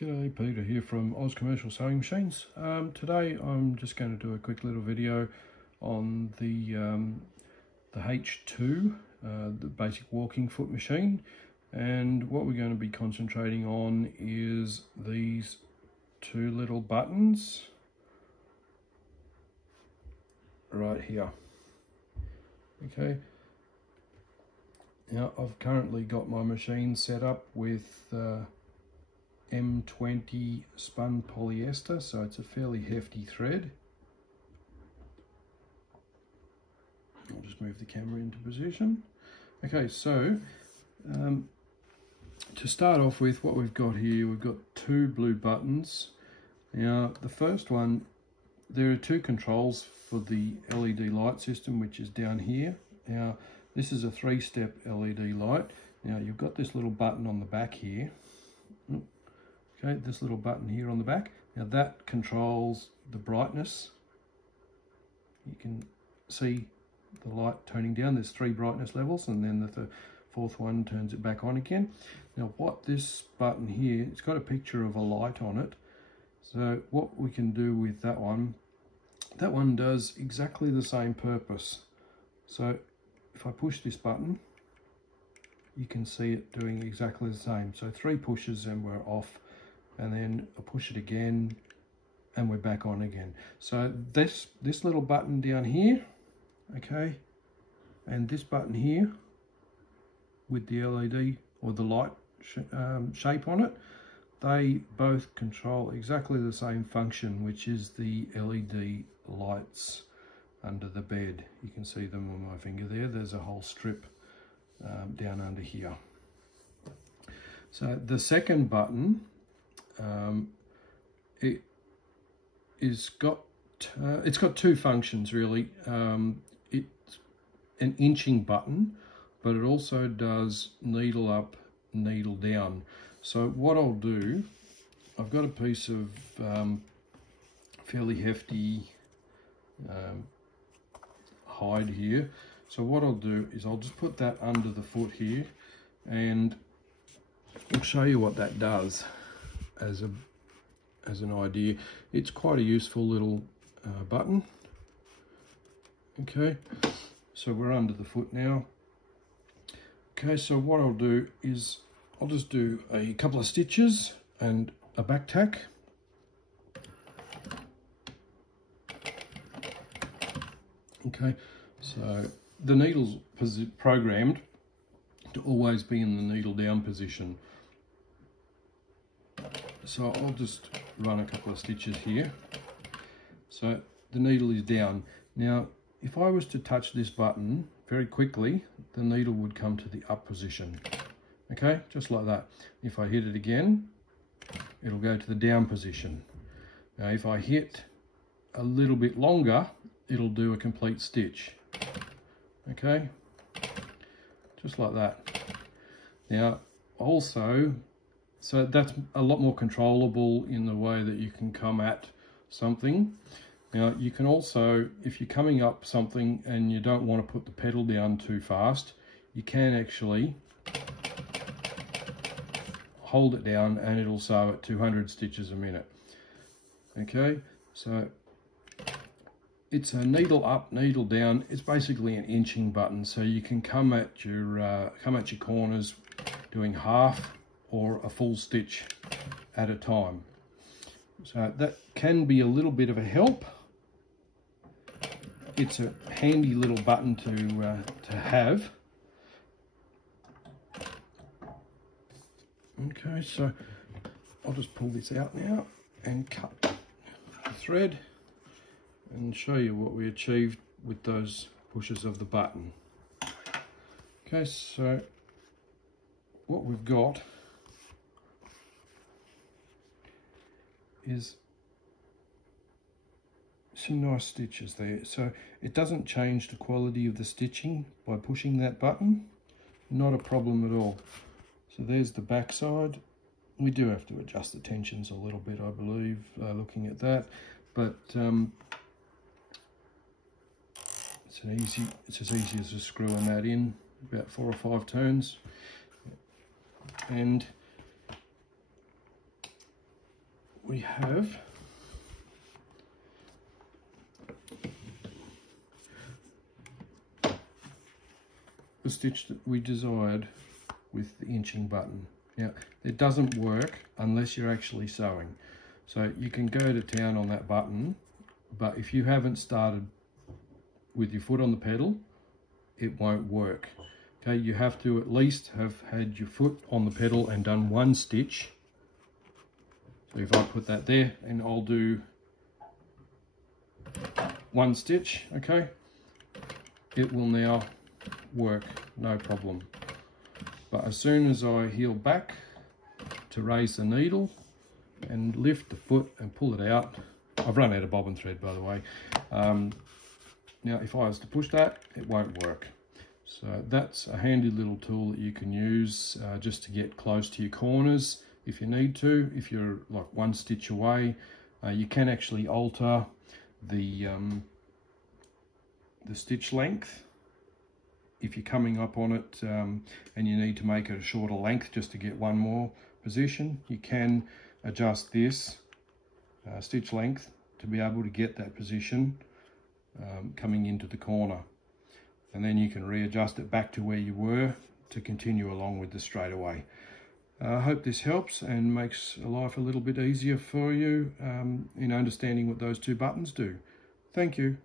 G'day, Peter here from Oz Commercial Sewing Machines. Today I'm just going to do a quick little video on the H2, the basic walking foot machine, and what we're going to be concentrating on is these two little buttons right here. Okay, now I've currently got my machine set up with M20 spun polyester, so it's a fairly hefty thread. I'll just move the camera into position. Okay, so to start off with, what we've got here, we've got two blue buttons. Now the first one, there are two controls for the LED light system, which is down here. Now this is a 3-step LED light. Now you've got this little button on the back here. Okay, this little button here on the back. Now that controls the brightness. You can see the light toning down. There's 3 brightness levels, and then the fourth one turns it back on again. Now what this button here, it's got a picture of a light on it. So what we can do with that one does exactly the same purpose. So if I push this button, you can see it doing exactly the same. So 3 pushes and we're off. And then I push it again and we're back on again. So this little button down here, okay, and this button here with the LED or the light shape on it, they both control exactly the same function, which is the LED lights under the bed. You can see them on my finger there. There's a whole strip down under here. So the second button, it's got 2 functions really. It's an inching button, but it also does needle up, needle down. So what I'll do, I've got a piece of fairly hefty hide here. So what I'll do is I'll just put that under the foot here, and I'll show you what that does as an idea. It's quite a useful little button. Okay, so we're under the foot now. Okay, so what I'll do is I'll just do a couple of stitches and a back tack. Okay, so the needle's programmed to always be in the needle down position. So I'll just run a couple of stitches here. So the needle is down. Now, if I was to touch this button very quickly, the needle would come to the up position. Okay, just like that. If I hit it again, it'll go to the down position. Now, if I hit a little bit longer, it'll do a complete stitch. Okay, just like that. Now, also, so that's a lot more controllable in the way that you can come at something. Now you can also, if you're coming up something and you don't want to put the pedal down too fast, you can actually hold it down and it'll sew at 200 stitches a minute. Okay, so it's a needle up, needle down. It's basically an inching button, so you can come at your corners doing half or a full stitch at a time. So that can be a little bit of a help. It's a handy little button to have. Okay, so I'll just pull this out now and cut the thread and show you what we achieved with those pushes of the button. Okay, so what we've got is some nice stitches there. So it doesn't change the quality of the stitching by pushing that button. Not a problem at all. So there's the back side. We do have to adjust the tensions a little bit, I believe, looking at that, but it's as easy as just screwing that in, about 4 or 5 turns. And we have the stitch that we desired with the inching button. Now, it doesn't work unless you're actually sewing. So you can go to town on that button, but if you haven't started with your foot on the pedal, it won't work. Okay, you have to at least have had your foot on the pedal and done one stitch. So if I put that there, and I'll do one stitch, okay, it will now work, no problem. But as soon as I heel back to raise the needle and lift the foot and pull it out, I've run out of bobbin thread, by the way. Now if I was to push that, it won't work. So that's a handy little tool that you can use just to get close to your corners if you need to. If you're like one stitch away, you can actually alter the stitch length. If you're coming up on it and you need to make it a shorter length just to get one more position, you can adjust this stitch length to be able to get that position coming into the corner. And then you can readjust it back to where you were to continue along with the straightaway. I hope this helps and makes life a little bit easier for you in understanding what those two buttons do. Thank you.